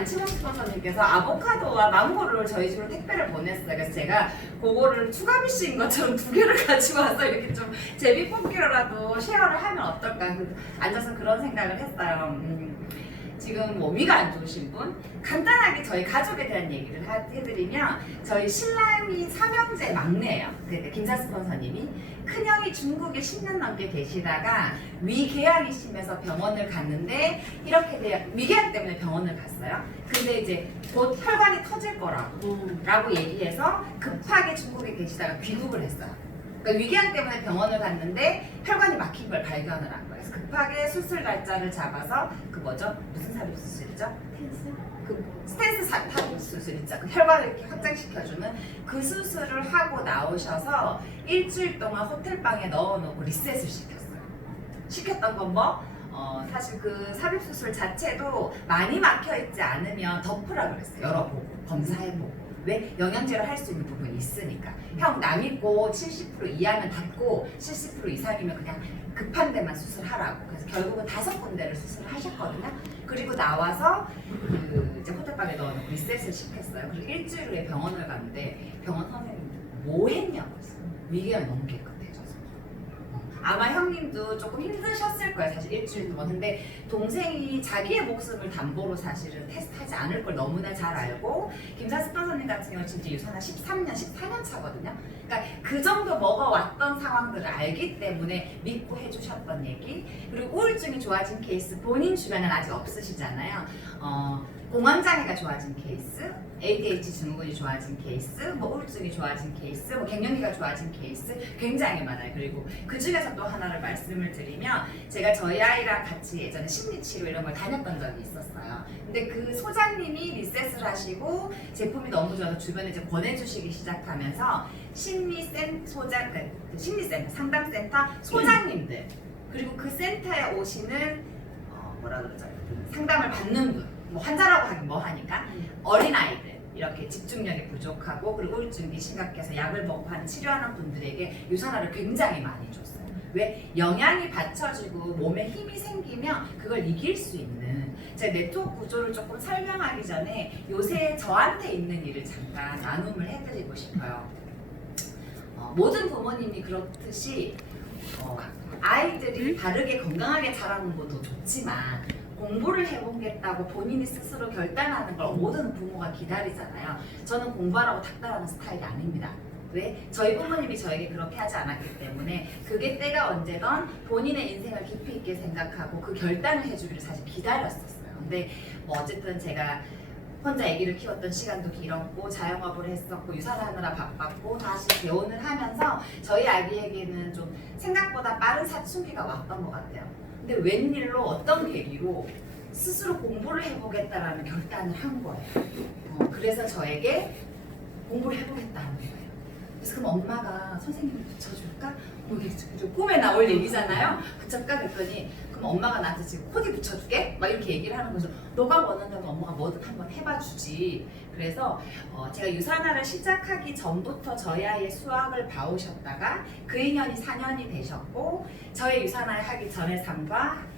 안치홍 스폰서님께서 아보카도와 망고를 저희 집으로 택배를 보냈어요. 그래서 제가 그거를 추가 미씨인 것처럼 두 개를 가지고 와서 이렇게 좀 제비 뽑기로라도 쉐어를 하면 어떨까 앉아서 그런 생각을 했어요. 지금 뭐 위가 안 좋으신 분 간단하게 저희 가족에 대한 얘기를 해드리면 저희 신랑이 삼형제 막내예요. 그러니까 김사 스폰서님이 큰형이 중국에 10년 넘게 계시다가 위궤양이 심해서 병원을 갔는데 이렇게 위궤양 때문에 병원을 갔어요. 근데 이제 곧 혈관이 터질 거라고 얘기해서 급하게 중국에 계시다가 귀국을 했어요. 그러니까 위궤양 때문에 병원을 갔는데 혈관이 막힌 걸 발견을 한 거예요. 그래서 급하게 수술 날짜를 잡아서 그 뭐죠? 무슨 삽입 수술이죠? 스텐스 삽입 수술 있죠. 그 혈관을 이렇게 확장시켜주는 그 수술을 하고 나오셔서 일주일 동안 호텔방에 넣어놓고 리셋을 시켰어요. 시켰던 건 뭐? 사실 그 삽입 수술 자체도 많이 막혀 있지 않으면 덮으라 그랬어요. 열어보고 검사해보고. 왜? 영양제를 할 수 있는 부분이 있으니까. 형 남있고 70% 이하면 닫고 70% 이상이면 그냥 급한 데만 수술하라고. 그래서 결국은 5군데를 수술을 하셨거든요. 그리고 나와서 이제 호텔방에 넣어놓고 리셋을 시켰어요. 그리고 일주일 후에 병원을 갔는데 병원 선생님이 뭐 했냐고 했어요. 위궤양이 너무 깨끗해져서. 아마 형님도 조금 힘드셨을 거예요. 사실 일주일 동안. 근데 동생이 자기의 목숨을 담보로 사실은 테스트하지 않을 걸 너무나 잘 알고 김사 스폰서님 같은 경우는 진짜 유산한 13년, 14년 차거든요. 그러니까 그 정도 먹어왔던 상황들을 알기 때문에 믿고 해주셨던 얘기. 그리고 우울증이 좋아진 케이스 본인 주변에는 아직 없으시잖아요. 공황장애가 좋아진 케이스, ADHD 증후군이 좋아진 케이스, 뭐 우울증이 좋아진 케이스, 뭐 갱년기가 좋아진 케이스 굉장히 많아요. 그리고 그 중에서 또 하나를 말씀을 드리면 제가 저희 아이랑 같이 예전에 심리치료 이런 걸 다녔던 적이 있었어요. 근데 그 소장님이 리셋을 하시고 제품이 너무 좋아서 주변에 이제 권해주시기 시작하면서 심리센터, 상담센터 소장님들 그리고 그 센터에 오시는 뭐라 그러죠? 상담을 받는 분 뭐 환자라고 하긴 뭐 하니까 어린아이들 이렇게 집중력이 부족하고 그리고 우울증이 심각해서 약을 먹고 하는 치료하는 분들에게 유산화를 굉장히 많이 줬어요. 왜? 영양이 받쳐지고 몸에 힘이 생기면 그걸 이길 수 있는 제 네트워크 구조를 조금 설명하기 전에 요새 저한테 있는 일을 잠깐 나눔을 해드리고 싶어요. 모든 부모님이 그렇듯이 아이들이 바르게 건강하게 자라는 것도 좋지만 공부를 해보겠다고 본인이 스스로 결단하는 걸 모든 부모가 기다리잖아요. 저는 공부하라고 닥달하는 스타일이 아닙니다. 왜? 저희 부모님이 저에게 그렇게 하지 않았기 때문에 그게 때가 언제든 본인의 인생을 깊이 있게 생각하고 그 결단을 해주기를 사실 기다렸었어요. 근데 뭐 어쨌든 제가 혼자 아기를 키웠던 시간도 길었고 자영업을 했었고 유산하느라 바빴고 다시 재혼을 하면서 저희 아기에게는 좀 생각보다 빠른 사춘기가 왔던 것 같아요. 근데 웬일로 어떤 계기로 스스로 공부를 해보겠다라는 결단을 한 거예요. 그래서 저에게 공부를 해보겠다는 거예요. 그래서 그럼 엄마가 선생님을 붙여줄까? 이게 꿈에 나올 얘기잖아요. 붙여줄까? 그랬더니 그럼 엄마가 나한테 지금 코디 붙여주게? 막 이렇게 얘기를 하는 거죠. 너가 원한다면 엄마가 뭐든 한번 해봐주지. 그래서 제가 유산화를 시작하기 전부터 저희 아이의 수학을 봐오셨다가 그 인연이 4년이 되셨고 저의 유산화를 하기 전의 삶과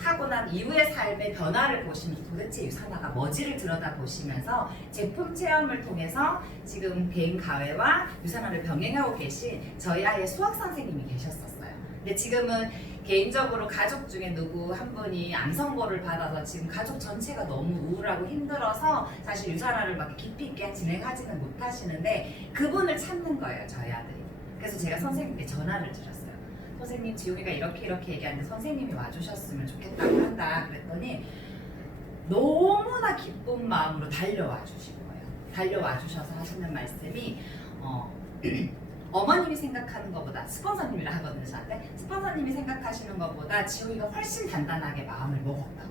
하고 난 이후의 삶의 변화를 보시면서 도대체 유산화가 뭐지를 들여다보시면서 제품 체험을 통해서 지금 개인 가외와 유산화를 병행하고 계신 저희 아이의 수학 선생님이 계셨었어요. 근데 지금은 개인적으로 가족 중에 누구 한 분이 암 선고를 받아서 지금 가족 전체가 너무 우울하고 힘들어서 사실 유산화를 막 깊이 있게 진행하지는 못하시는데 그분을 찾는 거예요, 저희 아들이. 그래서 제가 선생님께 전화를 드렸어요. 선생님, 지용이가 이렇게 얘기하는데 선생님이 와주셨으면 좋겠다고 한다. 그랬더니 너무나 기쁜 마음으로 달려와 주신 거예요. 달려와 주셔서 하시는 말씀이 어머님이 생각하는 것보다 스폰서님이라 하거든요. 저한테 스폰서님이 생각하시는 것보다 지용이가 훨씬 단단하게 마음을 먹었다고.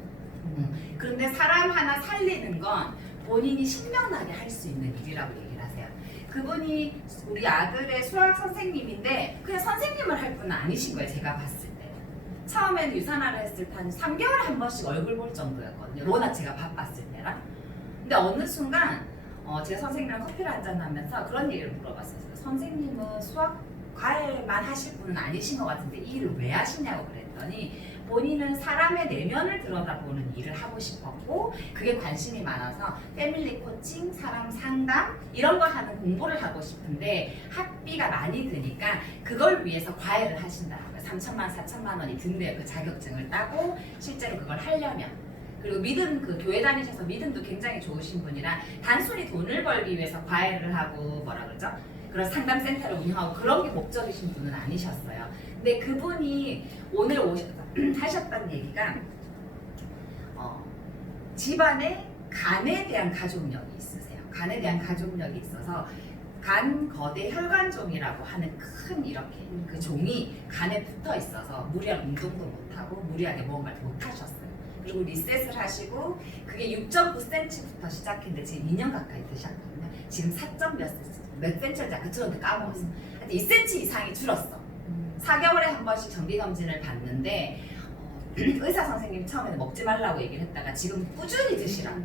그런데 사람 하나 살리는 건 본인이 신명나게 할 수 있는 일이라고 얘기를 하세요. 그분이 우리 아들의 수학 선생님인데 그냥 선생님을 할 분은 아니신 거예요. 제가 봤을 때. 처음에는 유산화를 했을 때 한 3개월에 한 번씩 얼굴 볼 정도였거든요. 워낙 제가 바빴을 때라. 근데 어느 순간 제가 선생님이랑 커피를 한잔 하면서 그런 얘기를 물어봤었어요. 선생님은 수학 과외만 하실 분은 아니신 것 같은데 이 일을 왜 하시냐고 그랬더니 본인은 사람의 내면을 들여다보는 일을 하고 싶었고 그게 관심이 많아서 패밀리 코칭, 사람 상담 이런 거 하는 공부를 하고 싶은데 학비가 많이 드니까 그걸 위해서 과외를 하신다고요. 3천만, 4천만 원이 든대요. 그 자격증을 따고 실제로 그걸 하려면. 그리고 믿음, 그 교회 다니셔서 믿음도 굉장히 좋으신 분이라 단순히 돈을 벌기 위해서 과외를 하고 뭐라 그러죠? 그런 상담센터를 운영하고 그런 게 목적이신 분은 아니셨어요. 근데 그분이 오늘 하셨던 얘기가 집안에 간에 대한 가족력이 있으세요. 간에 대한 가족력이 있어서 간 거대 혈관종이라고 하는 큰 이렇게 그 종이 간에 붙어 있어서 무리한 운동도 못하고 무리하게 뭔가를 못하셨어요. 그리고 리셋을 하시고 그게 6.9cm부터 시작했는데 지금 2년 가까이 되셨거든요. 지금 4몇 cm인지 아까 들었는데 까먹었어. 2cm 이상이 줄었어. 4개월에 한 번씩 정기검진을 받는데 의사 선생님이 처음에는 먹지 말라고 얘기를 했다가 지금 꾸준히 드시라고.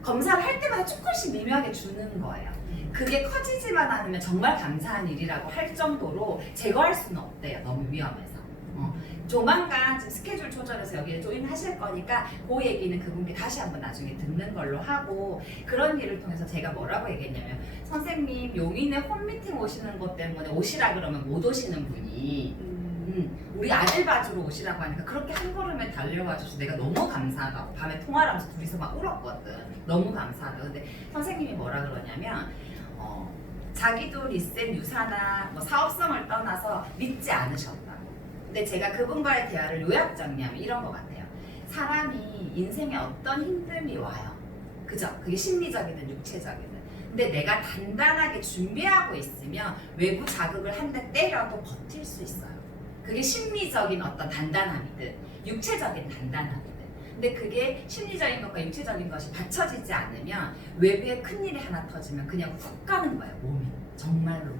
검사를 할 때마다 조금씩 미묘하게 주는 거예요. 그게 커지지만 않으면 정말 감사한 일이라고 할 정도로 제거할 수는 없대요. 너무 위험해서. 조만간 지금 스케줄 조절해서 여기에 조인하실 거니까 그 얘기는 그분께 다시 한번 나중에 듣는 걸로 하고 그런 일을 통해서 제가 뭐라고 얘기했냐면 선생님 용인에 홈미팅 오시는 것 때문에 오시라 그러면 못 오시는 분이 우리 아들 봐주러 오시라고 하니까 그렇게 한 걸음에 달려와 주셔서 내가 너무 감사하다고 밤에 통화를 하면서 둘이서 막 울었거든. 너무 감사하다. 근데 선생님이 뭐라 그러냐면 자기도 리셋 유사나 뭐 사업성을 떠나서 믿지 않으셨다고. 근데 제가 그분과의 대화를 요약 정리하면 이런 것 같아요. 사람이 인생에 어떤 힘듦이 와요. 그죠? 그게 심리적이든 육체적이든. 근데 내가 단단하게 준비하고 있으면 외부 자극을 한 대 때려도 버틸 수 있어요. 그게 심리적인 어떤 단단함이든 육체적인 단단함이든. 근데 그게 심리적인 것과 육체적인 것이 받쳐지지 않으면 외부에 큰일이 하나 터지면 그냥 훅 가는 거예요. 몸이. 정말로.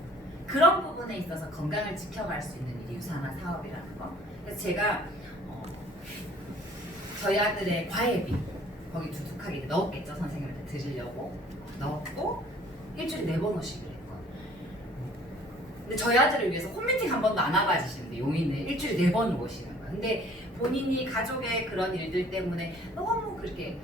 그런 부분에 있어서 건강을 지켜갈 수 있는 일이 유산화 사업이라는 거. 그래서 제가 저희 아들의 과외비 거기 두둑하게 넣었겠죠. 선생님한테 드리려고 넣었고 일주일에 4번 오시기로 했거든요. 근데 저희 아들을 위해서 홈미팅 한 번도 안 와봐주시는데 용인에 일주일에 4번을 오시는 거예요. 근데 본인이 가족의 그런 일들 때문에 너무 그렇게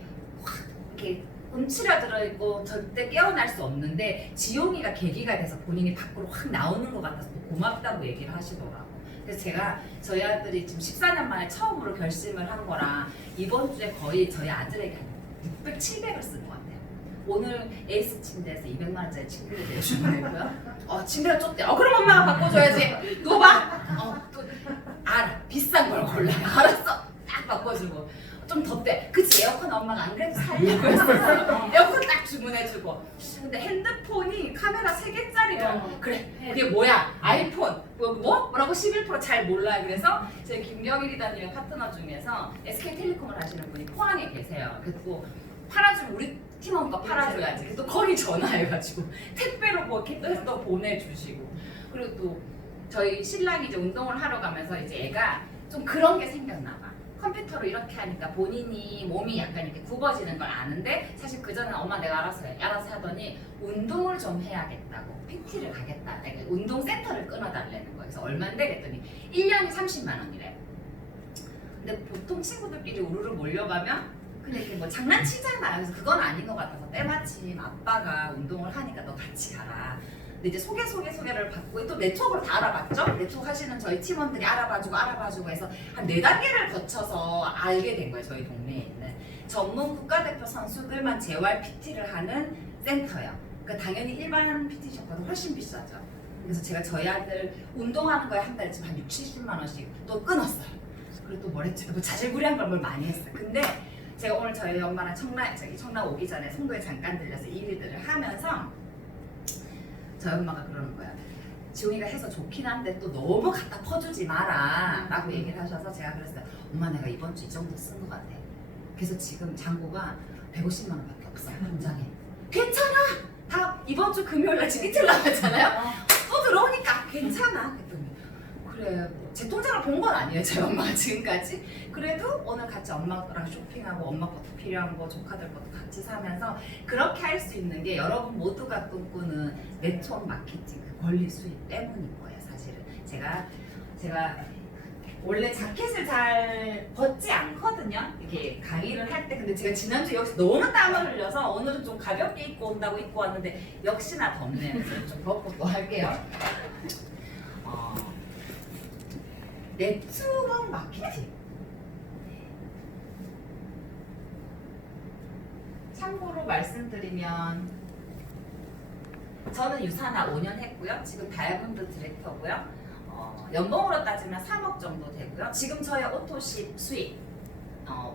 확 이렇게 움츠려들어 있고 절대 깨어날 수 없는데 지용이가 계기가 돼서 본인이 밖으로 확 나오는 것 같아서 고맙다고 얘기를 하시더라고. 그래서 제가 저희 아들이 지금 14년 만에 처음으로 결심을 한 거라 이번 주에 거의 저희 아들에게 한 600, 700을 쓴 것 같아요. 오늘 에이스 침대에서 200만 원짜리 침대를 내주고요. 침대가 좁대. 그럼 엄마가 바꿔줘야지. 누워봐. 또 알아. 비싼 걸 골라. 알았어. 딱 바꿔주고. 좀 덥대. 그치 에어컨 엄마가 안 그래도 살려고 했었어. 에어컨 딱 주문해주고. 근데 핸드폰이 카메라 3개짜리라. 그래. 그게 뭐야? 아이폰. 뭐라고 11% 잘 몰라요. 그래서 제 김경일 이다님의 파트너 중에서 SK텔레콤을 하시는 분이 포항에 계세요. 그래서 또 팔아주면 우리 팀원 거 팔아줘야지. 그래서 또 거기 전화해가지고 택배로 뭐 이렇게 해서 또 보내주시고. 그리고 또 저희 신랑이 이제 운동을 하러 가면서 이제 애가 좀 그런 게 생겼나 봐. 컴퓨터로 이렇게 하니까 본인이 몸이 약간 이렇게 굽어지는 걸 아는데 사실 그전에는 엄마 내가 알아서 하더니 운동을 좀 해야겠다고 PT를 가겠다. 그러니까 운동센터를 끊어달라는 거예요. 그래서 얼마인데 그랬더니 1년에 30만 원이래. 근데 보통 친구들끼리 우르르 몰려가면 그냥 이렇게 뭐 장난치잖아요. 그래서 그건 아닌 것 같아서 때마침 아빠가 운동을 하니까 너 같이 가라. 근데 이제 소개를 받고 또 네트워크를 다 알아봤죠? 네트워크 하시는 저희 팀원들이 알아봐주고 해서 한 4단계를 거쳐서 알게 된 거예요. 저희 동네에 있는 전문 국가대표 선수들만 재활 PT를 하는 센터예요. 그러니까 당연히 일반 PT샵보다 훨씬 비싸죠. 그래서 제가 저희 아들 운동하는 거에 한 달에 지금 한 60, 70만 원씩 또 끊었어요. 그리고 또 뭘 했죠? 뭐 자질구레한 걸 뭘 많이 했어요. 근데 제가 오늘 저희 엄마랑 청라 오기 전에 송도에 잠깐 들려서 이 일들을 하면서 저희 엄마가 그러는 거야. 지용이가 해서 좋긴 한데 또 너무 갖다 퍼주지 마라 라고 얘기를 하셔서 제가 그랬어요. 엄마 내가 이번 주 이 정도 쓴 것 같아. 그래서 지금 잔고가 150만 원밖에 없어요. 통장에. 괜찮아! 다 이번 주 금요일날 지금 이틀 남았잖아요. 또 들어오니까 괜찮아. 그랬더니 그래 제 통장을 본 건 아니에요. 저희 엄마가 지금까지. 그래도 오늘 같이 엄마랑 쇼핑하고 엄마 것도 필요한 거 조카들 것도 같이 사면서 그렇게 할 수 있는 게 여러분 모두가 꿈꾸는 네트워크 마케팅 그 권리 수익 때문인 거예요. 사실은 제가 원래 자켓을 잘 벗지 않거든요. 이렇게 강의를 할 때. 근데 제가 지난주에 역시 너무 땀을 흘려서 오늘은 좀 가볍게 입고 온다고 입고 왔는데 역시나 덥네요. 그래서 좀 벗고 또 할게요. 네트워크 마케팅. 참고로 말씀드리면 저는 유산화 5년 했고요. 지금 다이아몬드 디렉터고요. 연봉으로 따지면 3억 정도 되고요. 지금 저의 오토십 수익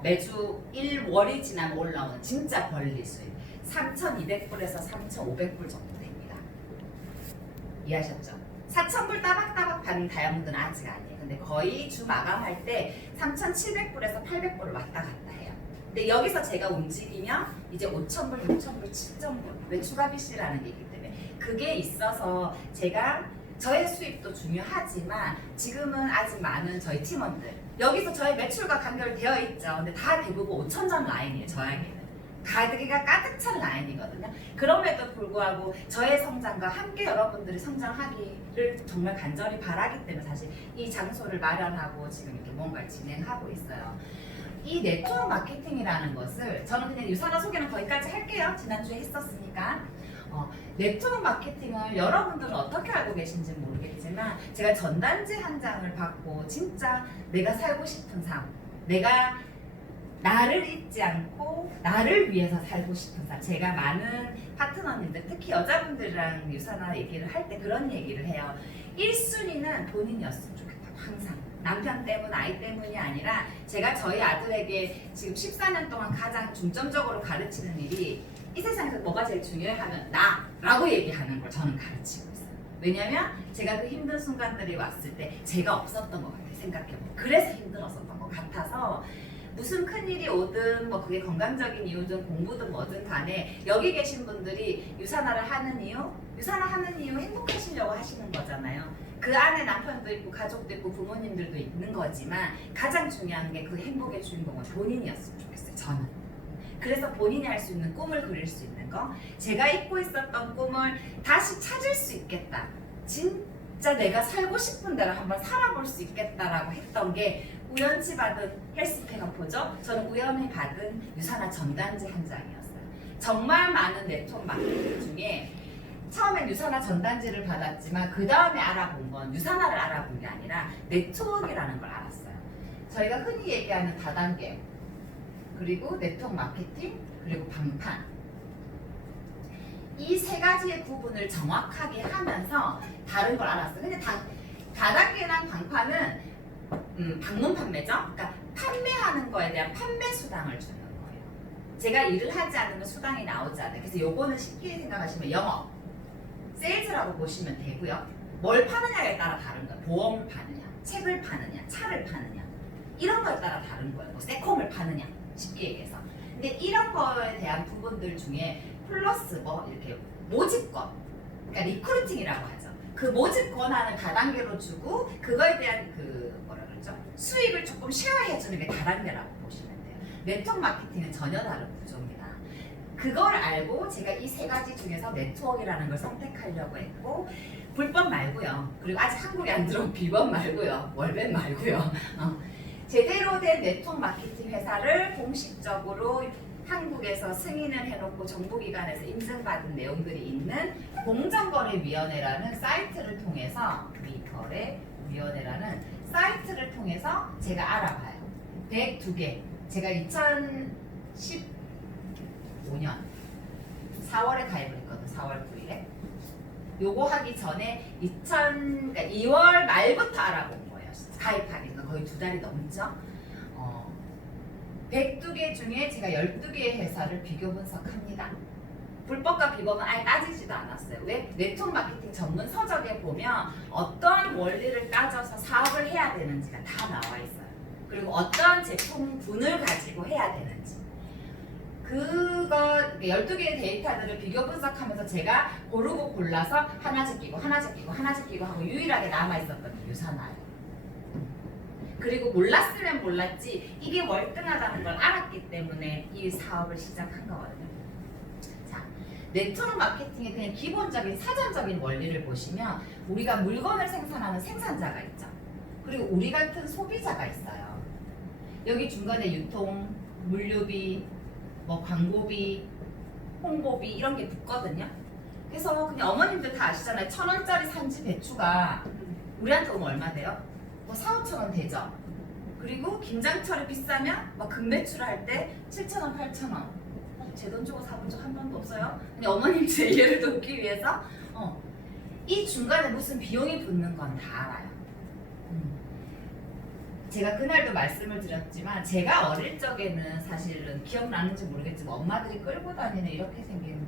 매주 1월이 지나면 올라오는 진짜 권리 수익 3,200불에서 3,500불 정도 됩니다. 이해하셨죠? 4,000불 따박따박 받는 다이아몬드는 아직 아니에요. 근데 거의 주 마감할 때 3,700불에서 800불을 왔다 갔다 해요. 근데 여기서 제가 움직이면 이제 5,000불, 6,000불, 7,000불 왜 추가 BC라는 게 있기 때문에 그게 있어서 제가 저의 수입도 중요하지만 지금은 아직 많은 저희 팀원들 여기서 저의 매출과 간결되어 있죠. 근데 다 대부분 5,000점 라인이에요. 저에게는 가득이가 가득 찬 라인이거든요. 그럼에도 불구하고 저의 성장과 함께 여러분들이 성장하기를 정말 간절히 바라기 때문에 사실 이 장소를 마련하고 지금 이렇게 뭔가를 진행하고 있어요. 이 네트워크 마케팅이라는 것을 저는 그냥 유산화 소개는 거기까지 할게요. 지난주에 했었으니까. 네트워크 마케팅을 여러분들은 어떻게 알고 계신지 모르겠지만 제가 전단지 한 장을 받고 진짜 내가 살고 싶은 삶, 내가 나를 잊지 않고 나를 위해서 살고 싶은 삶. 제가 많은 파트너님들 특히 여자분들이랑 유산화 얘기를 할 때 그런 얘기를 해요. 1순위는 본인이었으면 좋겠다고 항상. 남편 때문, 아이 때문이 아니라 제가 저희 아들에게 지금 14년 동안 가장 중점적으로 가르치는 일이 이 세상에서 뭐가 제일 중요해 하면 나라고 얘기하는 걸 저는 가르치고 있어요. 왜냐면 제가 그 힘든 순간들이 왔을 때 제가 없었던 것 같아요. 생각해보면. 그래서 힘들었었던 것 같아서 무슨 큰일이 오든 뭐 그게 건강적인 이유든 공부든 뭐든 간에 여기 계신 분들이 유산화를 하는 이유? 유산화 하는 이유 행복하시려고 하시는 거잖아요. 그 안에 남편도 있고 가족도 있고 부모님들도 있는 거지만 가장 중요한 게 그 행복의 주인공은 본인이었으면 좋겠어요. 저는. 그래서 본인이 할 수 있는 꿈을 그릴 수 있는 거 제가 잊고 있었던 꿈을 다시 찾을 수 있겠다. 진짜 내가 살고 싶은 대로 한번 살아볼 수 있겠다라고 했던 게 우연치 받은 헬스팩 보죠? 저는 우연히 받은 유산화 전단지 한 장이었어요. 정말 많은 네트워크 마케팅 중에 처음엔 유산화 전단지를 받았지만 그 다음에 알아본 건 유산화를 알아본 게 아니라 네트워크라는 걸 알았어요. 저희가 흔히 얘기하는 다단계 그리고 네트워크 마케팅 그리고 방판 이 세 가지의 구분을 정확하게 하면서 다른 걸 알았어요. 근데 다단계랑 방판은 방문 판매죠. 그러니까 판매하는 거에 대한 판매 수당을 주는 거예요. 제가 일을 하지 않으면 수당이 나오지 않아요. 그래서 요거는 쉽게 생각하시면 영업, 세일즈라고 보시면 되고요. 뭘 파느냐에 따라 다른 거예요. 보험을 파느냐, 책을 파느냐, 차를 파느냐 이런 거에 따라 다른 거예요. 뭐 세콤을 파느냐 쉽게 얘기해서. 근데 이런 거에 대한 부분들 중에 플러스 뭐 이렇게 모집권, 그러니까 리크루팅이라고 하죠. 그 모집 권한을 다단계로 주고 그거에 대한 그 뭐라 그러죠? 수익을 조금 쉐어해 주는 게 다단계라고 보시면 돼요. 네트워크 마케팅은 전혀 다른 구조입니다. 그걸 알고 제가 이 세 가지 중에서 네트워크라는 걸 선택하려고 했고 불법 말고요. 그리고 아직 한국에 안 들어온 비법 말고요. 월벤 말고요. 제대로 된 네트워크 마케팅 회사를 공식적으로 한국에서 승인을 해놓고 정부기관에서 인증받은 내용들이 있는 공정거래위원회라는 사이트를 통해서 위거래위원회라는 사이트를 통해서 제가 알아봐요. 102개. 제가 2015년 4월에 가입을 했거든. 4월 9일에. 요거 하기 전에 그러니까 2월 말부터 알아본 거예요. 가입하기는 거의 2달이 넘죠. 102개 중에 제가 12개의 회사를 비교 분석합니다. 불법과 비법은 아예 따지지도 않았어요. 왜? 네트워크 마케팅 전문 서적에 보면 어떤 원리를 따져서 사업을 해야 되는지가 다 나와 있어요. 그리고 어떤 제품군을 가지고 해야 되는지. 그거 12개의 데이터들을 비교 분석하면서 제가 고르고 골라서 하나 제끼고 하나 제끼고 하나 제끼고 하고 유일하게 남아있었던 게 유산화예요. 그리고 몰랐으면 몰랐지 이게 월등하다는 걸 알았기 때문에 이 사업을 시작한 거거든요. 자, 네트워크 마케팅의 그냥 기본적인 사전적인 원리를 보시면 우리가 물건을 생산하는 생산자가 있죠. 그리고 우리 같은 소비자가 있어요. 여기 중간에 유통, 물류비, 뭐 광고비, 홍보비 이런 게 붙거든요. 그래서 그냥 어머님들 다 아시잖아요. 1,000원짜리 산지 배추가 우리한테 오면 얼마 돼요? 뭐 4, 5천 원 되죠. 그리고 김장철이 비싸면 막 금배추를 할 때 7,000원, 8,000원. 제 돈 주고 사본 적 한 번도 없어요. 그냥 어머님 제 이해를 돕기 위해서 이 중간에 무슨 비용이 붙는 건 다 알아요. 제가 그날도 말씀을 드렸지만 제가 어릴 적에는 사실은 기억나는지 모르겠지만 엄마들이 끌고 다니는 이렇게 생긴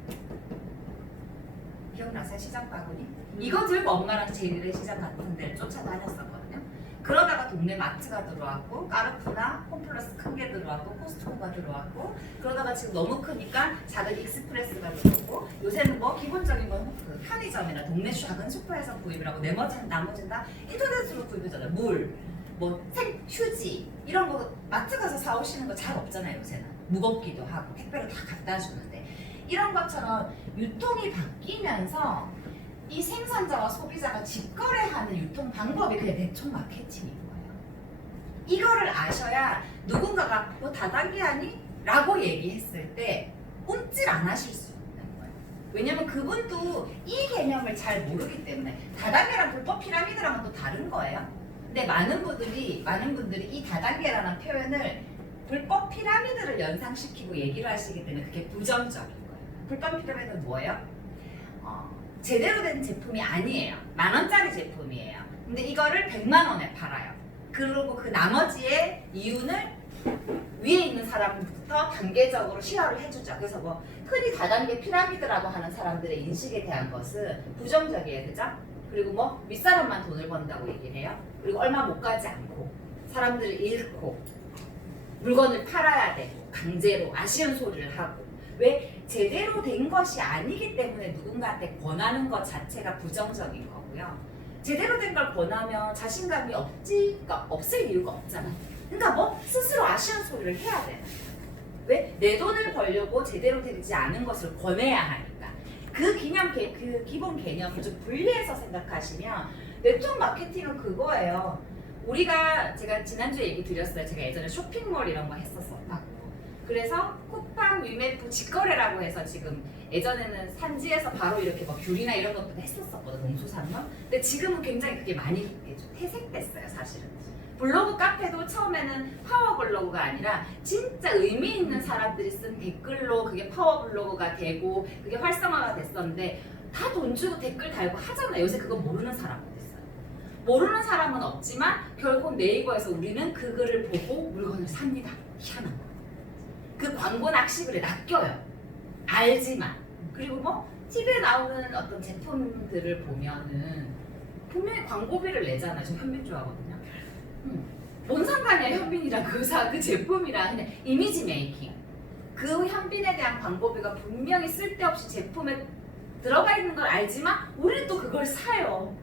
기억나세요? 시장 바구니? 이거 들고 엄마랑 제1의 시장 같은 데를 쫓아다녔었거든요. 그러다가 동네 마트가 들어왔고 까르푸나 홈플러스 큰 게 들어왔고 코스트코가 들어왔고 그러다가 지금 너무 크니까 작은 익스프레스가 들어오고 요새는 뭐 기본적인 건 그 편의점이나 동네 작은 슈퍼에서 구입을 하고 나머지는 다 인터넷으로 구입하잖아요. 물, 뭐 휴지 이런 거 마트 가서 사오시는 거 잘 없잖아요. 요새는 무겁기도 하고 택배로 다 갖다 주는데 이런 것처럼 유통이 바뀌면서 이 생산자와 소비자가 직거래하는 유통 방법이 그게 대청 마케팅인 거예요. 이거를 아셔야 누군가가 뭐 다단계하니? 라고 얘기했을 때 움찔 안 하실 수 있는 거예요. 왜냐면 그분도 이 개념을 잘 모르기 때문에 다단계랑 불법 피라미드랑은 또 다른 거예요. 근데 많은 분들이 이 다단계라는 표현을 불법 피라미드를 연상시키고 얘기를 하시기 때문에 그게 부정적인 거예요. 불법 피라미드는 뭐예요? 제대로 된 제품이 아니에요. 10,000원짜리 제품이에요. 근데 이거를 100만 원에 팔아요. 그리고 그 나머지의 이윤을 위에 있는 사람부터 단계적으로 시어를 해주죠. 그래서 뭐 흔히 다단계 피라미드라고 하는 사람들의 인식에 대한 것은 부정적이에요. 그죠? 그리고 뭐 윗사람만 돈을 번다고 얘기를 해요. 그리고 얼마 못 가지 않고 사람들을 잃고 물건을 팔아야 되고 강제로 아쉬운 소리를 하고 왜 제대로 된 것이 아니기 때문에 누군가한테 권하는 것 자체가 부정적인 거고요. 제대로 된 걸 권하면 자신감이 없을 이유가 없잖아요. 그러니까 뭐 스스로 아쉬운 소리를 해야 되는 거예요. 왜? 내 돈을 벌려고 제대로 되지 않은 것을 권해야 하니까. 그 기본 개념을 좀 분리해서 생각하시면 네트워크 마케팅은 그거예요. 제가 지난주에 얘기 드렸어요. 제가 예전에 쇼핑몰 이런 거 했었었다고. 그래서 쿠팡, 위메프 직거래라고 해서 지금 예전에는 산지에서 바로 이렇게 뭐 귤이나 이런 것도 했었었거든, 농수산물. 근데 지금은 굉장히 그게 많이 퇴색됐어요, 사실은. 블로그 카페도 처음에는 파워 블로그가 아니라 진짜 의미 있는 사람들이 쓴 댓글로 그게 파워 블로그가 되고 그게 활성화가 됐었는데 다 돈 주고 댓글 달고 하잖아요. 요새 그거 모르는 사람도 있어요. 모르는 사람은 없지만 결국 네이버에서 우리는 그 글을 보고 물건을 삽니다. 희한한 거. 그 광고 낚시글에 낚여요. 알지만. 그리고 뭐 TV에 나오는 어떤 제품들을 보면은 분명히 광고비를 내잖아요. 저 현빈 좋아하거든요. 뭔 상관이야 현빈이랑 그 제품이랑. 그냥 이미지 메이킹. 그 현빈에 대한 광고비가 분명히 쓸데없이 제품에 들어가 있는 걸 알지만 우리는 또 그걸 사요.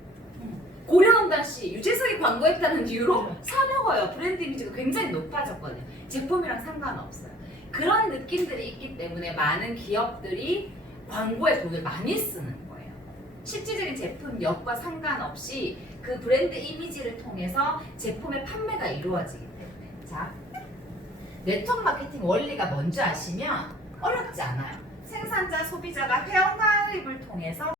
고려온단씨 유재석이 광고했다는 이유로 사 먹어요. 브랜드 이미지가 굉장히 높아졌거든요. 제품이랑 상관없어요. 그런 느낌들이 있기 때문에 많은 기업들이 광고에 돈을 많이 쓰는 거예요. 실질적인 제품력과 상관없이 그 브랜드 이미지를 통해서 제품의 판매가 이루어지기 때문에. 자, 네트워크 마케팅 원리가 뭔지 아시면 어렵지 않아요. 생산자, 소비자가 회원가입을 통해서